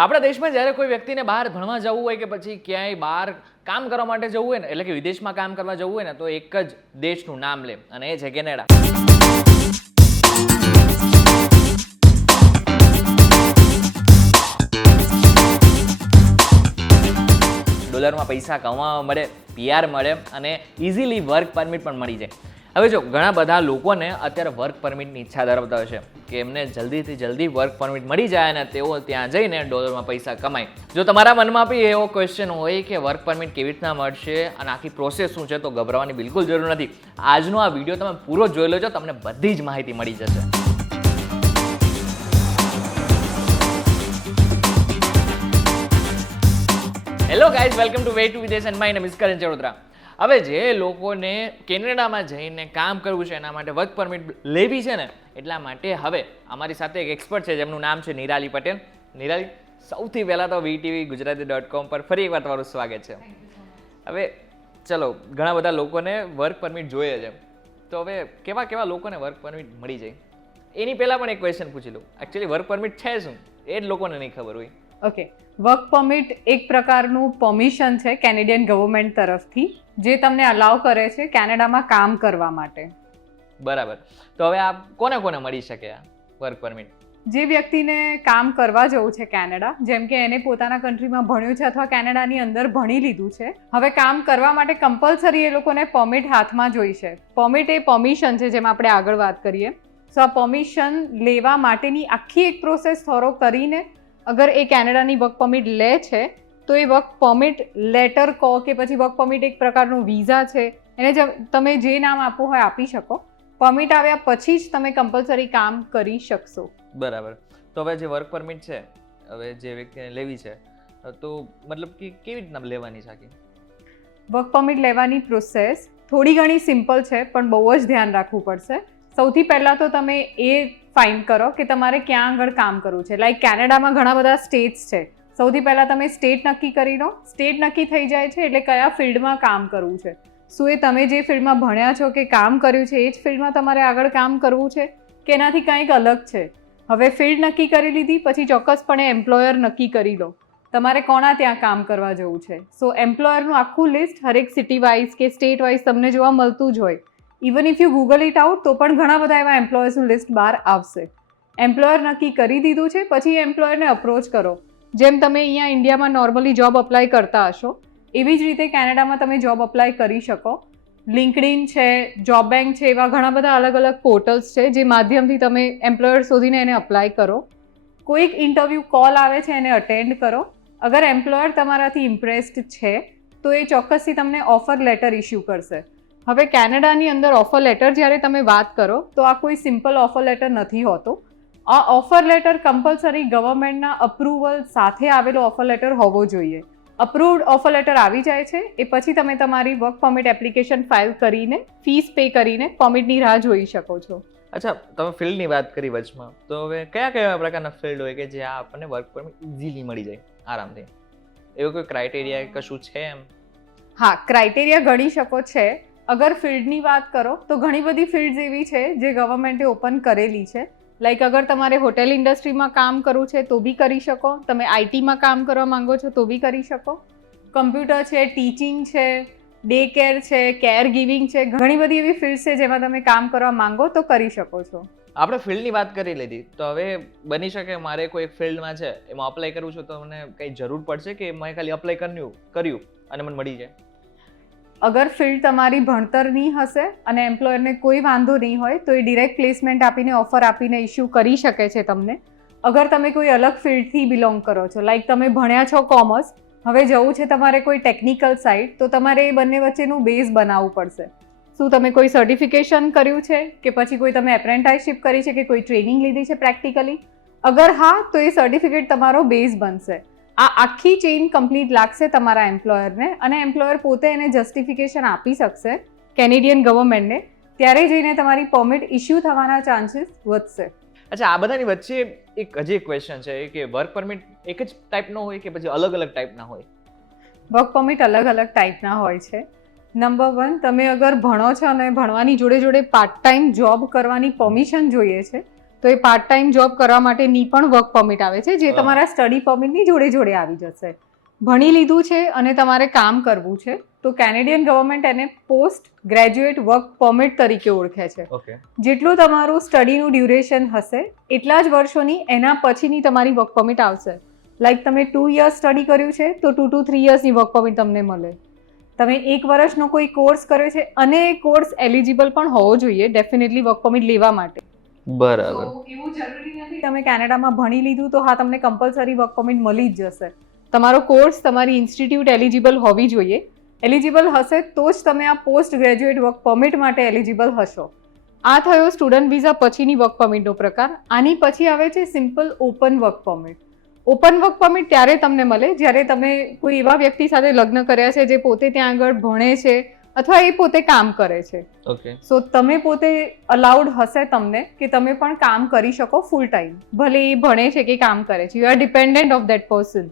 આપણા દેશમાં જ્યારે કોઈ વ્યક્તિને બહાર ભણવા જવું હોય કે પછી ક્યાંય બહાર કામ કરવા માટે જવું હોય ને, એટલે કે વિદેશમાં કામ કરવા જવું હોય ને, તો એક જ દેશનું નામ લે અને એ છે કેનેડા. ડોલરમાં પૈસા કમાવા મળે, PR મળે અને ઇઝીલી વર્ક પરમિટ પણ મળી જાય. હવે જો ઘણા બધા લોકોને અત્યારે વર્ક પરમિટની ઈચ્છા ધરાવતા હોય છે કે એમને જલ્દીથી જલ્દી વર્ક પરમિટ મળી જાય અને તેઓ ત્યાં જઈને ડોલરમાં પૈસા કમાય. જો તમારા મનમાં બી એવો ક્વેશ્ચન હોય કે વર્ક પરમિટ કેવી રીતના મળશે અને આખી પ્રોસેસ શું છે, તો ગભરાવાની બિલકુલ જરૂર નથી. આજનો આ વિડીયો તમે પૂરો જોઈ લેજો, તમને બધી જ માહિતી મળી જશે. Hello guys, welcome to way to વિદેશ એન્ડ માય નેમ ઇઝ કરણ ચરોતરા. હવે જે લોકોને કેનેડામાં જઈને કામ કરવું છે, એના માટે વર્ક પરમિટ લેવી છે ને, એટલા માટે હવે અમારી સાથે એક એક્સપર્ટ છે જેમનું નામ છે નિરાલી પટેલ. નિરાલી, સૌથી પહેલાં તો VTV ગુજરાતી.com પર ફરી એકવાર તમારું સ્વાગત છે. હવે ચલો, ઘણા બધા લોકોને વર્ક પરમિટ જોઈએ છે, તો હવે કેવા કેવા લોકોને વર્ક પરમિટ મળી જાય એની પહેલાં પણ એક ક્વેશ્ચન પૂછી લઉં. એકચ્યુઅલી વર્ક પરમિટ છે શું, એ જ લોકોને નહીં ખબર હોય. ઓકે, વર્ક પરમિટ એક પ્રકારનું પરમિશન છે કેનેડિયન ગવર્મેન્ટ તરફથી, જે તમને અલાઉ કરે છે કેનેડામાં કામ કરવા માટે. બરાબર. તો હવે આ કોને કોને મળી શકે આ વર્ક પરમિટ? જે વ્યક્તિને કામ કરવા જવું છે કેનેડા, જેમ કે એને પોતાના કન્ટ્રીમાં ભણ્યું છે અથવા કેનેડાની અંદર ભણી લીધું છે, હવે કામ કરવા માટે કમ્પલસરી એ લોકોને પરમિટ હાથમાં જોઈશે. પરમિટ એ પરમિશન છે, જેમ આપણે આગળ વાત કરીએ. સો આ પરમિશન લેવા માટેની આખી એક પ્રોસેસ ફોલો કરીને અગર એ કેનેડાની વર્ક પરમિટ લે છે, તો એ વર્ક પરમિટ લેટર કહો કે પછી વર્ક પરમિટ એક પ્રકારનું વિઝા છે, એને તમે જે નામ આપવું હોય આપી શકો. પરમિટ આવ્યા પછી જ તમે કમ્પલસરી કામ કરી શકશો. બરાબર. તો હવે જે વર્ક પરમિટ છે, હવે જે વ્યક્તિને લેવી છે, તો મતલબ કે કેવી રીતના લેવાની છે? વર્ક પરમિટ લેવાની પ્રોસેસ થોડી ઘણી સિમ્પલ છે, પણ બહુ જ ધ્યાન રાખવું પડશે. સૌથી પહેલાં તો તમે એ ફાઇન્ડ કરો કે તમારે ક્યાં આગળ કામ કરવું છે. લાઈક કેનેડામાં ઘણા બધા સ્ટેટ્સ છે. સૌથી પહેલાં તમે સ્ટેટ નક્કી કરી લો. સ્ટેટ નક્કી થઈ જાય છે એટલે કયા ફિલ્ડમાં કામ કરવું છે. શું એ તમે જે ફિલ્ડમાં ભણ્યા છો કે કામ કર્યું છે એ જ ફિલ્ડમાં તમારે આગળ કામ કરવું છે કે એનાથી કંઈક અલગ છે? હવે ફિલ્ડ નક્કી કરી લીધી પછી ચોક્કસપણે એમ્પ્લોયર નક્કી કરી લો તમારે કોના ત્યાં કામ કરવા જવું છે. સો એમ્પ્લોયરનું આખું લિસ્ટ હરેક સિટી વાઇઝ કે સ્ટેટ વાઇઝ તમને જોવા મળતું જ હોય. Even if you Google it out તો પણ ઘણા બધા એવા એમ્પ્લોયર્સનું લિસ્ટ બહાર આવશે. એમ્પ્લોયર નક્કી કરી દીધું છે પછી એમ્પ્લોયરને અપ્રોચ કરો. જેમ તમે અહીંયા ઇન્ડિયામાં નોર્મલી જોબ અપ્લાય કરતા હશો, એવી જ રીતે કેનેડામાં તમે જોબ અપ્લાય કરી શકો. લિંક્ડઇન છે, જોબ બેંક છે, એવા ઘણા બધા અલગ અલગ પોર્ટલ્સ છે જે માધ્યમથી તમે એમ્પ્લોયર શોધીને એને અપ્લાય કરો. કોઈક ઇન્ટરવ્યૂ કોલ આવે છે એને અટેન્ડ કરો. અગર એમ્પ્લોયર તમારાથી ઇમ્પ્રેસ્ડ છે તો એ ચોક્કસથી તમને ઓફર લેટર ઇસ્યુ કરશે. હવે કેનેડાની અંદર ઓફર લેટર જ્યારે તમે વાત કરો તો આ કોઈ સિમ્પલ ઓફર લેટર નથી હોતો. આ ઓફર લેટર કમ્પલસરી ગવર્મેન્ટના અપ્રુવલ સાથે આવેલો ઓફર લેટર હોવો જોઈએ. અપ્રુવડ ઓફર લેટર આવી જાય છે એ પછી તમે તમારી વર્ક પરમિટ એપ્લિકેશન ફાઇલ કરીને ફીસ પે કરીને પરમિટની રાહ જોઈ શકો છો. અચ્છા, તમે ફિલ્ડની વાત કરી વચમાં, તો હવે કયા કયા પ્રકારના ફિલ્ડ હોય કે જ્યાં આપણને વર્ક પરમિટ ઇઝીલી મળી જાય આરામથી? એવો કોઈ ક્રાઇટેરિયા કશું છે એમ? હા, ક્રાઇટેરિયા ગણી શકો છે. અગર ફિલ્ડની વાત કરો તો ઘણી બધી ફિલ્ડ્સ એવી છે જે ગવર્મેન્ટે ઓપન કરેલી છે. લાઈક અગર તમારે હોટેલ ઇન્ડસ્ટ્રીમાં કામ કરવું છે તો બી કરી શકો. તમે આઈટીમાં કામ કરવા માંગો છો તો બી કરી શકો. કમ્પ્યુટર છે, ટીચિંગ છે, ડે કેર છે, કેર ગિવિંગ છે, ઘણી બધી એવી ફિલ્ડ છે જેમાં તમે કામ કરવા માંગો તો કરી શકો છો. આપણે ફિલ્ડની વાત કરી લીધી, તો હવે બની શકે મારે કોઈ એક ફિલ્ડમાં છે, એમાં અપ્લાય કરવું છે, તો મને કંઈ જરૂર પડશે કે મેં ખાલી અપ્લાય કર્યું અને મને મળી જાય? અગર ફિલ્ડ તમારી ભણતરની હશે અને એમ્પ્લોયરને કોઈ વાંધો નહીં હોય તો એ ડિરેક્ટ પ્લેસમેન્ટ આપીને ઓફર આપીને ઇસ્યુ કરી શકે છે તમને. અગર તમે કોઈ અલગ ફિલ્ડથી બિલોંગ કરો છો, લાઈક તમે ભણ્યા છો કોમર્સ, હવે જવું છે તમારે કોઈ ટેકનિકલ સાઇડ, તો તમારે એ બંને વચ્ચેનું બેઝ બનાવવું પડશે. શું તમે કોઈ સર્ટિફિકેશન કર્યું છે કે પછી કોઈ તમે એપ્રેન્ટાઇસશીપ કરી છે કે કોઈ ટ્રેનિંગ લીધી છે પ્રેક્ટિકલી? અગર હા, તો એ સર્ટિફિકેટ તમારો બેઝ બનશે. આ આખી ચેઇન કમ્પ્લીટ લાગશે તમારા એમ્પ્લોયરને અને એમ્પ્લોયર પોતે એને જસ્ટિફિકેશન આપી શકશે કેનેડિયન ગવર્મેન્ટને. ત્યારે જઈને તમારી પરમિટ ઇસ્યુ થવાના ચાન્સીસ વધશે. અચ્છા, આ બધાની વચ્ચે એક હજી એક ક્વેશ્ચન છે કે વર્ક પરમિટ એક જ ટાઈપનો હોય કે પછી અલગ અલગ ટાઈપના હોય? વર્ક પરમિટ અલગ અલગ ટાઈપના હોય છે. નંબર 1, તમે અગર ભણો છો અને ભણવાની જોડે જોડે પાર્ટ ટાઈમ જોબ કરવાની પરમિશન જોઈએ છે તો એ પાર્ટ ટાઈમ જોબ કરવા માટેની પણ વર્ક પરમિટ આવે છે, જે તમારા સ્ટડી પરમિટની જોડે જોડે આવી જશે. ભણી લીધું છે અને તમારે કામ કરવું છે તો કેનેડિયન ગવર્મેન્ટ એને પોસ્ટ ગ્રેજ્યુએટ વર્ક પરમિટ તરીકે ઓળખે છે. ઓકે. જેટલું તમારું સ્ટડીનું ડ્યુરેશન હશે એટલા જ વર્ષોની એના પછીની તમારી વર્ક પરમિટ આવશે. લાઈક તમે 2 years સ્ટડી કર્યું છે તો 2 to 3 yearsની વર્ક પરમિટ તમને મળે. તમે 1 વર્ષનો કોઈ કોર્સ કર્યો છે અને એ કોર્સ એલિજિબલ પણ હોવો જોઈએ ડેફિનેટલી વર્ક પરમિટ લેવા માટે. બરાબર. તો એવું જરૂરી નથી તમે કેનેડામાં ભણી લીધું તો હા તમને કમ્પલસરી વર્ક પરમિટ મળી જ જશે. તમારો કોર્સ તમારી ઇન્સ્ટિટ્યૂટ એલિજિબલ હોવી જોઈએ. એલિજિબલ હશે તો જ તમે આ પોસ્ટ ગ્રેજ્યુએટ વર્ક પરમિટ માટે એલિજિબલ હશો. આ થયો સ્ટુડન્ટ વિઝા પછીની વર્ક પરમિટનો પ્રકાર. આની પછી આવે છે simple open work permit. Open work permit ત્યારે તમને મળે જ્યારે તમે કોઈ એવા વ્યક્તિ સાથે લગ્ન કર્યા છે જે પોતે ત્યાં આગળ ભણે છે અથવા એ પોતે કામ કરે છે. ઓકે. સો તમે પોતે અલાઉડ હશે તમને કે તમે પણ કામ કરી શકો ફૂલ ટાઈમ, ભલે એ ભણે છે કે કામ કરે છે. You R dependent of that person,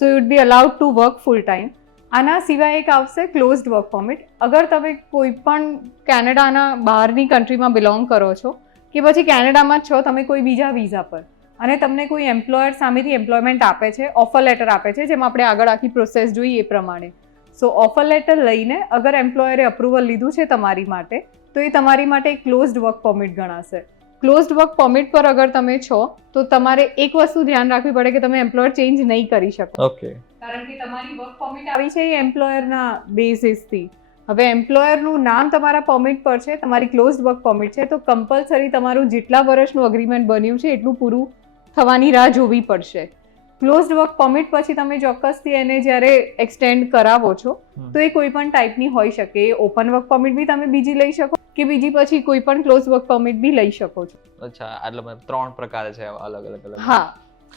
so you would be allowed to work full time. આના સિવાય એક આવશે ક્લોઝડ વર્ક પરમિટ. અગર તમે કોઈ પણ કેનેડાના બહારની કન્ટ્રીમાં બિલોંગ કરો છો કે પછી કેનેડામાં જ છો તમે કોઈ બીજા વિઝા પર અને તમને કોઈ એમ્પ્લોયર સામેથી એમ્પ્લોયમેન્ટ આપે છે, ઓફર લેટર આપે છે, જેમ આપણે આગળ આખી પ્રોસેસ જોઈએ એ પ્રમાણે. સો ઓફર લેટર લઈને અગર એમ્પ્લોયરે અપ્રુવલ લીધું છે તમારી માટે તો એ તમારી માટે એક ક્લોઝડ વર્ક પરમિટ ગણાશે. ક્લોઝડ વર્ક પરમિટ પર અગર તમે છો તો તમારે એક વસ્તુ ધ્યાન રાખવી પડે કે તમે એમ્પ્લોયર ચેન્જ નહીં કરી શકો. ઓકે. કારણ કે તમારી વર્ક પરમિટ આવી છે એ એમ્પ્લોયરના બેસિસથી. હવે એમ્પ્લોયરનું નામ તમારા પરમિટ પર છે, તમારી ક્લોઝડ વર્ક પરમિટ છે, તો કમ્પલસરી તમારું જેટલા વર્ષનું અગ્રીમેન્ટ બન્યું છે એટલું પૂરું થવાની રાહ જોવી પડશે. ક્લોઝડ વર્ક પરમિટ પછી તમે ચોક્કસથી એને જ્યારે એક્સટેન્ડ કરાવો છો તો એ કોઈ પણ ટાઈપની હોઈ શકે. એ ઓપન વર્ક પરમિટ બી તમે બીજી લઈ શકો કે બીજી પછી કોઈ પણ ક્લોઝ વર્ક પરમિટ બી લઈ શકો છો. અચ્છા, એટલે 3 પ્રકાર છે અલગ અલગ. હા,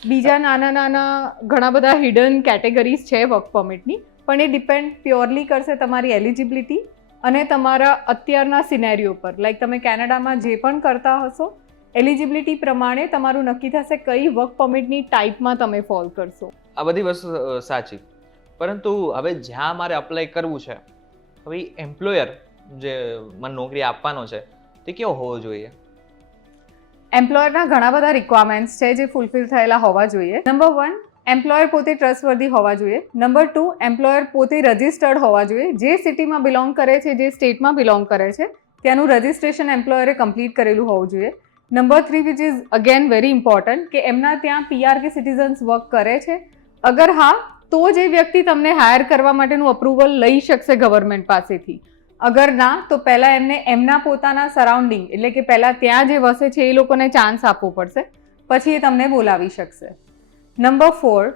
બીજા નાના નાના ઘણા બધા હિડન કેટેગરીઝ છે વર્ક પરમિટની, પણ એ ડિપેન્ડ પ્યોરલી કરશે તમારી એલિજિબિલિટી અને તમારા અત્યારના સિનેરિયો પર. લાઈક તમે કેનેડામાં જે પણ કરતા હશો એલિજિબિલિટી પ્રમાણે તમારું નક્કી થશે કઈ વર્ક પરમિટની ટાઈપમાં તમે ફોલ કરશો. આ બધી વસ્તુ સાચી, પરંતુ હવે જ્યાં મારે અપ્લાય કરવું છે, હવે એમ્પ્લોયર જે મને નોકરી આપવાનો છે તે કેવો હોવો જોઈએ? એમ્પ્લોયરના ઘણા બધા રિક્વાયરમેન્ટ્સ છે જે ફૂલફિલ થયેલા હોવા જોઈએ. નંબર 1, એમ્પ્લોયર પોતે ટ્રસ્ટવર્ધી હોવા જોઈએ. નંબર 2, એમ્પ્લોયર પોતે રજિસ્ટર્ડ હોવા જોઈએ. જે સિટીમાં બિલોંગ કરે છે, જે સ્ટેટમાં બિલોંગ કરે છે ત્યાંનું રજિસ્ટ્રેશન એમ્પ્લોયરે કમ્પ્લીટ કરેલું હોવું જોઈએ. Number 3, which is again very important, કે એમના ત્યાં PR કે સિટીઝન્સ વર્ક કરે છે. અગર હા તો જ એ વ્યક્તિ તમને હાયર કરવા માટેનું અપ્રુવલ લઈ શકશે ગવર્મેન્ટ પાસેથી. અગર ના તો પહેલાં એમને એમના પોતાના સરાઉન્ડિંગ એટલે કે પહેલાં ત્યાં જે વસે છે એ લોકોને ચાન્સ આપવો પડશે, પછી એ તમને બોલાવી શકશે. નંબર 4,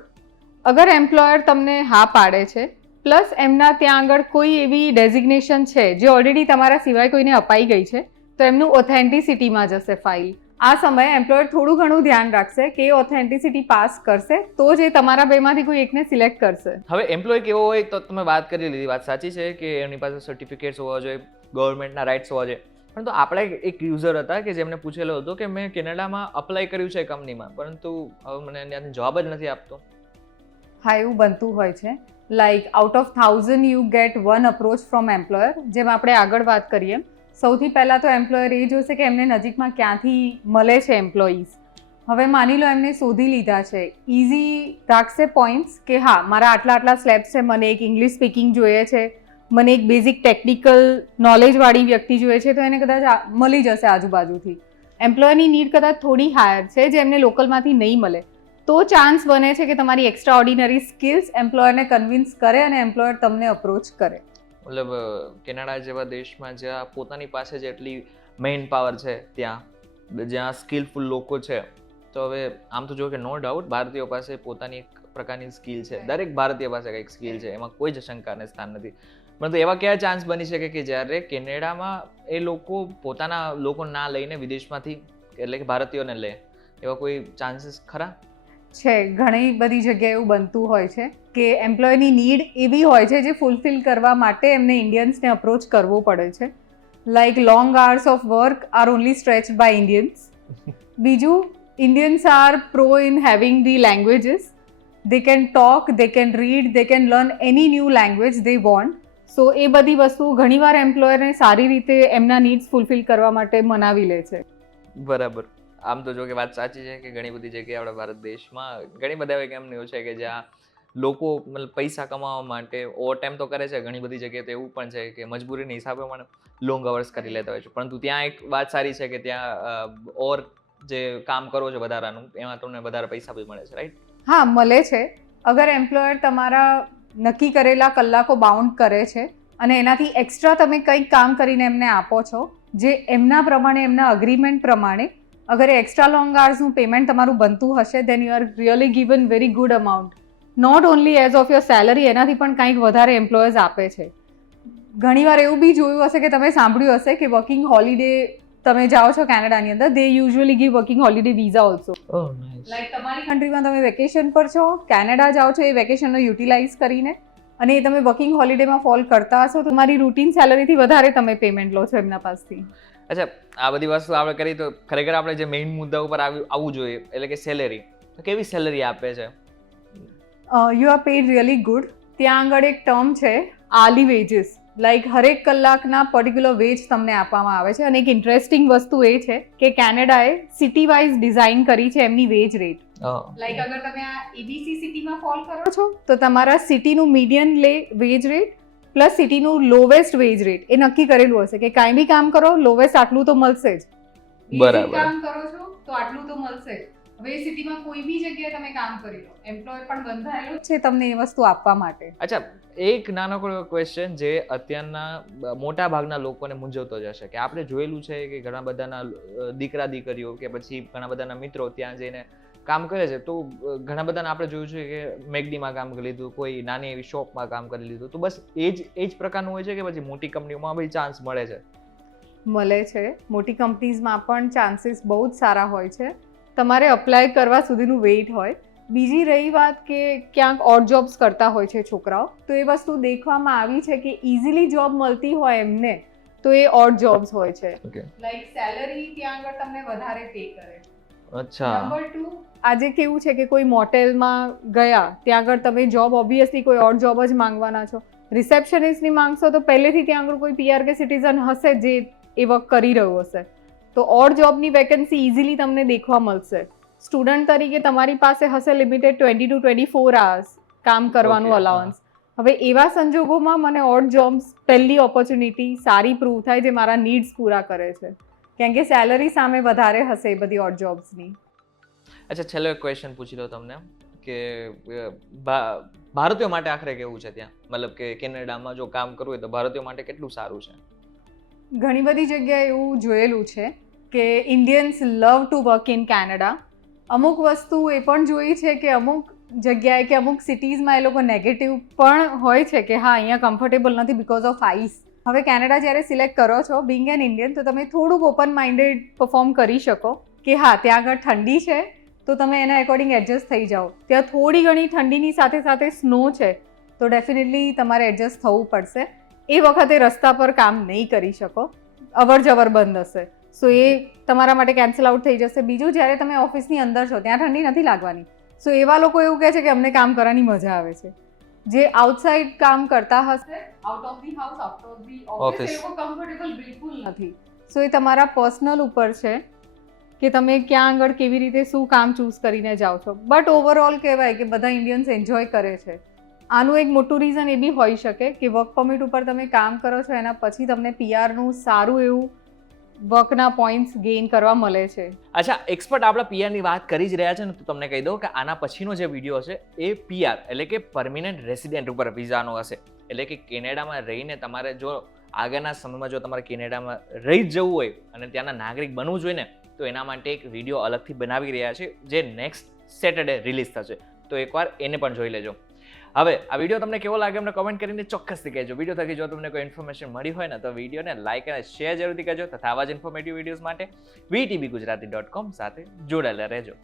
અગર એમ્પ્લોયર તમને હા પાડે છે પ્લસ એમના ત્યાં આગળ કોઈ એવી ડેઝિગ્નેશન છે જે ઓલરેડી તમારા સિવાય કોઈને અપાઈ ગઈ છે તો એમનું ઓથેન્ટિસિટીમાં જશે ફાઇલ. આ સમયે એમ્પ્લોયર થોડું ઘણું ધ્યાન રાખશે કે એ ઓથેન્ટિસિટી પાસ કરશે તો જ એ તમારા બેમાંથી કોઈ એકને સિલેક્ટ કરશે. હવે એમ્પ્લોય કેવો હોય તો તમે વાત કરી લીધી, વાત સાચી છે કે એમની પાસે સર્ટિફિકેટ્સ હોવા જોઈએ, ગવર્મેન્ટના રાઇટ્સ હોવા જોઈએ. પરંતુ આપણે એક યુઝર હતા કે જેમને પૂછેલો હતો કે મેં કેનેડામાં અપ્લાય કર્યું છે કંપનીમાં, પરંતુ હવે મને ત્યાંથી જવાબ જ નથી આપતો. હા, એવું બનતું હોય છે. Like out of 1000 you get 1 approach from employer. જેમ આપણે આગળ વાત કરીએ, સૌથી પહેલાં તો એમ્પ્લોયર એ જોશે કે એમને નજીકમાં ક્યાંથી મળે છે એમ્પ્લોઈઝ. હવે માની લો એમને શોધી લીધા છે, ઇઝી રાખશે પોઈન્ટ્સ કે હા મારા આટલા સ્લેબ્સ છે, મને એક ઇંગ્લિશ સ્પીકિંગ જોઈએ છે, મને એક બેઝિક ટેકનિકલ નોલેજવાળી વ્યક્તિ જોઈએ છે, તો એને કદાચ મળી જશે આજુબાજુથી. એમ્પ્લોયરની નીડ કદાચ થોડી હાયર છે જે એમને લોકલમાંથી નહીં મળે તો ચાન્સ બને છે કે તમારી એક્સ્ટ્રા ઓર્ડિનરી સ્કિલ્સ એમ્પ્લોયરને કન્વિન્સ કરે અને એમ્પ્લોયર તમને અપ્રોચ કરે. મતલબ કેનેડા જેવા દેશમાં જ્યાં પોતાની પાસે જેટલી મેઇન પાવર છે, ત્યાં જ્યાં સ્કિલફુલ લોકો છે, તો હવે આમ તો જો કે નો ડાઉટ ભારતીયો પાસે પોતાની એક પ્રકારની સ્કિલ છે. દરેક ભારતીય પાસે કંઈક સ્કિલ છે, એમાં કોઈ જ શંકાને સ્થાન નથી. પરંતુ એવા કયા ચાન્સ બની શકે કે જ્યારે કેનેડામાં એ લોકો પોતાના લોકો ના લઈને વિદેશમાંથી એટલે કે ભારતીયોને લે, એવા કોઈ ચાન્સીસ ખરા? છે, ઘણી બધી જગ્યાએ એવું બનતું હોય છે કે એમ્પ્લોયની નીડ એવી હોય છે જે ફૂલફિલ કરવા માટે એમને ઇન્ડિયન્સને અપ્રોચ કરવો પડે છે. Like long hours of work are only stretched by Indians. બીજું, Indians are pro in having the languages. They can talk, they can read, they can learn any new language they want. So એ બધી વસ્તુ ઘણીવાર એમ્પ્લોયરને સારી રીતે એમના needs fulfil કરવા માટે મનાવી લે છે. બરાબર. આમ તો જો કે વાત સાચી છે કે ઘણી બધી જગ્યાએ આપણા ભારત દેશમાં ઘણી બધા એવા કંપનીઓ છે કે જ્યાં લોકો મતલબ પૈસા કમાવા માટે ઓવર ટાઈમ તો કરે છે, ઘણી બધી જગ્યાએ તો એવું પણ છે કે મજબૂરીના હિસાબે પણ લોંગ અવર્સ કરી લેતા હોય છે, પરંતુ ત્યાં એક વાત સારી છે કે ત્યાં ઓવર જે કામ કરો છો વધારાનું એમાં તમને વધારે પૈસા બી મળે છે, રાઈટ? હા, મળે છે. અગર એમ્પ્લોયર તમારા નક્કી કરેલા કલાકો બાઉન્ડ કરે છે અને એનાથી એક્સ્ટ્રા તમે કંઈક કામ કરીને એમને આપો છો, જે એમના પ્રમાણે, એમના અગ્રીમેન્ટ પ્રમાણે, અગર એક્સ્ટ્રા લોંગ આર્સનું પેમેન્ટ તમારું બનતું હશે, then you are really given very good amount. Not only as of your salary, એનાથી પણ કંઈક વધારે એમ્પ્લોયર્સ આપે છે. ઘણીવાર એવું બી જોયું હશે કે તમે સાંભળ્યું હશે કે વર્કિંગ હોલિડે તમે જાઓ છો કેનેડાની અંદર, they usually give working holiday visa also. Oh nice. Like તમારી કન્ટ્રીમાં તમે વેકેશન પર છો, કેનેડા જાઓ છો એ વેકેશનનો યુટિલાઇઝ કરીને, અને એ તમે વર્કિંગ હોલિડેમાં ફોલ કરતા હશો, તો તમારી રૂટીન સેલરીથી વધારે તમે પેમેન્ટ લો છો એમના પાસેથી. અચ્છા, આ બધી વસ્તુ આપણે કરી તો ખરેખર આપણે જે મેઇન મુદ્દા ઉપર આવવું જોઈએ, એટલે કે સેલેરી. તો કેવી સેલરી આપે છે? You are paid really good. ત્યાં આગળ એક ટર્મ છે આર્લી વેજીસ, લાઈક હરેક કલાકના પર્ટિક્યુલર વેજ તમને આપવામાં આવે છે. અને એક ઇન્ટરેસ્ટિંગ વસ્તુ એ છે કે કેનેડાએ સિટી વાઇઝ ડિઝાઇન કરી છે એમની વેજ રેટ. લાઈક અગર તમે આ એબીસી સિટીમાં ફોલ કરો છો તો તમારા સિટીનું મીડિયન વેજ રેટ પ્લસ સિટીનું લોવેસ્ટ વેજ રેટ એ નક્કી કરેલું હશે કે કાંઈ બી કામ કરો લોવેસ્ટ આટલું તો મળશે જ. બરાબર. કામ કરો છો તો આટલું તો મળશે જ. હવે સિટીમાં કોઈ બી જગ્યાએ તમે કામ કરી લો, એમ્પ્લોય પણ બંધાયેલો છે તમને એ વસ્તુ આપવા માટે. અચ્છા, એક નાનકડો ક્વેશ્ચન જે અત્યારના મોટા ભાગના લોકોને મૂંઝવતો જ હશે કે આપણે જોયેલું છે કે ઘણા બધાના દીકરા દીકરીઓ કે પછી ઘણા બધાના મિત્રો ત્યાં જઈને કામ કરે છે, તો ઘણા બધાને આપણે જોયું છે કે મેકડીમાં કામ કરી લીધું, કોઈ નાની એવી શોપમાં કામ કરી લીધું, તો બસ એ જ પ્રકારનું હોય છે કે પછી મોટી કંપનીઓમાં બી ચાન્સ મળે છે? મળે છે. મોટી કંપનીઝમાં પણ ચાન્સીસ બહુ જ સારા હોય છે. તમારે અપ્લાય કરવા સુધીનું વેઇટ હોય. બીજી રહી વાત કે ક્યાંક ઓડ જોબ્સ કરતા હોય છે છોકરાઓ, તો એ વસ્તુ દેખવામાં આવી છે કે ઇઝીલી જોબ મળતી હોય એમને તો એ ઓડ જોબ્સ હોય છે. લાઈક સેલરી ત્યાં આગળ તમને વધારે પે કરે. અચ્છા. નંબર 2, આજે કેવું છે કે કોઈ મોટેલમાં ગયા ત્યાં આગળ તમે જોબ ઓબ્વિયસલી કોઈ ઓડ જોબ જ માંગવાના છો. રિસેપ્શનિસ્ટની માંગશો તો પહેલેથી ત્યાં આગળ કોઈ પીઆર કે સિટીઝન હશે જે એ વર્ક કરી રહ્યું હશે, તો ઓડ જોબની વેકેન્સી ઇઝીલી તમને દેખવા મળશે. સ્ટુડન્ટ તરીકે તમારી પાસે હશે લિમિટેડ 20 to 24 hours કામ કરવાનું અલાઉન્સ. હવે એવા સંજોગોમાં મને ઓડ જોબ્સ પહેલી ઓપોર્ચ્યુનિટી સારી પ્રૂવ થાય જે મારા નીડ્સ પૂરા કરે છે, કેમ કે સેલરી સામે વધારે હશે એ બધી ઓડ જોબ્સની. અચ્છા, છેલ્લો એક ક્વેશ્ચન પૂછી લો તમને કે ભારતીયો માટે આખરે કેવું છે ત્યાં, મતલબ કે કેનેડામાં જો કામ કરવું હોય તો ભારતીયો માટે કેટલું સારું છે? ઘણી બધી જગ્યાએ એવું જોયેલું છે કે Indians love to work in Canada. અમુક વસ્તુ એ પણ જોઈ છે કે અમુક જગ્યાએ કે અમુક સિટીઝમાં એ લોકો નેગેટિવ પણ હોય છે કે હા અહીંયા કમ્ફર્ટેબલ નથી બિકોઝ ઓફ આઈસ. હવે કેનેડા જ્યારે સિલેક્ટ કરો છો બિંગ એન ઇન્ડિયન, તો તમે થોડુંક ઓપન માઇન્ડેડ પરફોર્મ કરી શકો કે હા ત્યાં આગળ ઠંડી છે તો તમે એના એકોર્ડિંગ એડજસ્ટ થઈ જાઓ. ત્યાં થોડી ઘણી ઠંડીની સાથે સાથે સ્નો છે તો ડેફિનેટલી તમારે એડજસ્ટ થવું પડશે. એ વખતે રસ્તા પર કામ નહીં કરી શકો, અવર જવર બંધ હશે, સો એ તમારા માટે કેન્સલ આઉટ થઈ જશે. બીજું, જ્યારે તમે ઓફિસની અંદર છો ત્યાં ઠંડી નથી લાગવાની, સો એવા લોકો એવું કહે છે કે અમને કામ કરવાની મજા આવે છે. જે આઉટસાઇડ કામ કરતા હશે, out of the house, out of the office, એ લોકો કમ્ફર્ટેબલ બિલકુલ નથી. સો એ તમારા પર્સનલ ઉપર છે કે તમે ક્યાં આગળ કેવી રીતે શું કામ ચૂઝ કરીને જાઓ છો. બટ ઓવરઓલ કહેવાય કે બધા ઇન્ડિયન્સ એન્જોય કરે છે. આનું એક મોટું રીઝન એ બી હોઈ શકે કે વર્ક પરમિટ ઉપર તમે કામ કરો છો એના પછી તમને પીઆરનું સારું એવું વર્કના પોઈન્ટ્સ ગેઇન કરવા મળે છે. અચ્છા, એક્સપર્ટ આપણા પીઆરની વાત કરી જ રહ્યા છે ને, તો તમને કહી દઉં કે આના પછીનો જે વિડીયો હશે એ પીઆર એટલે કે પરમિનન્ટ રેસિડેન્ટ ઉપર વિઝાનો હશે. એટલે કે કેનેડામાં રહીને તમારે જો આગળના સમયમાં જો તમારે કેનેડામાં રહી જ જવું હોય અને ત્યાંના નાગરિક બનવું જોઈએ ને, તો એના માટે એક વિડીયો અલગથી બનાવી રહ્યા છે જે નેક્સ્ટ સેટરડે રિલીઝ થશે, તો એકવાર એને પણ જોઈ લેજો. હવે આ વિડીયો તમને કેવો લાગે અમને કમેન્ટ કરીને ચોક્કસથી કહેજો. વિડીયો થકી જો તમને કોઈ ઇન્ફોર્મેશન મળી હોય ને તો વિડીયોને લાઇક અને શેર જરૂરથી કરજો તથા આવા જ ઇન્ફોર્મેટિવ વિડીયોઝ માટે VTBgujarati.com સાથે જોડાયેલા રહેજો.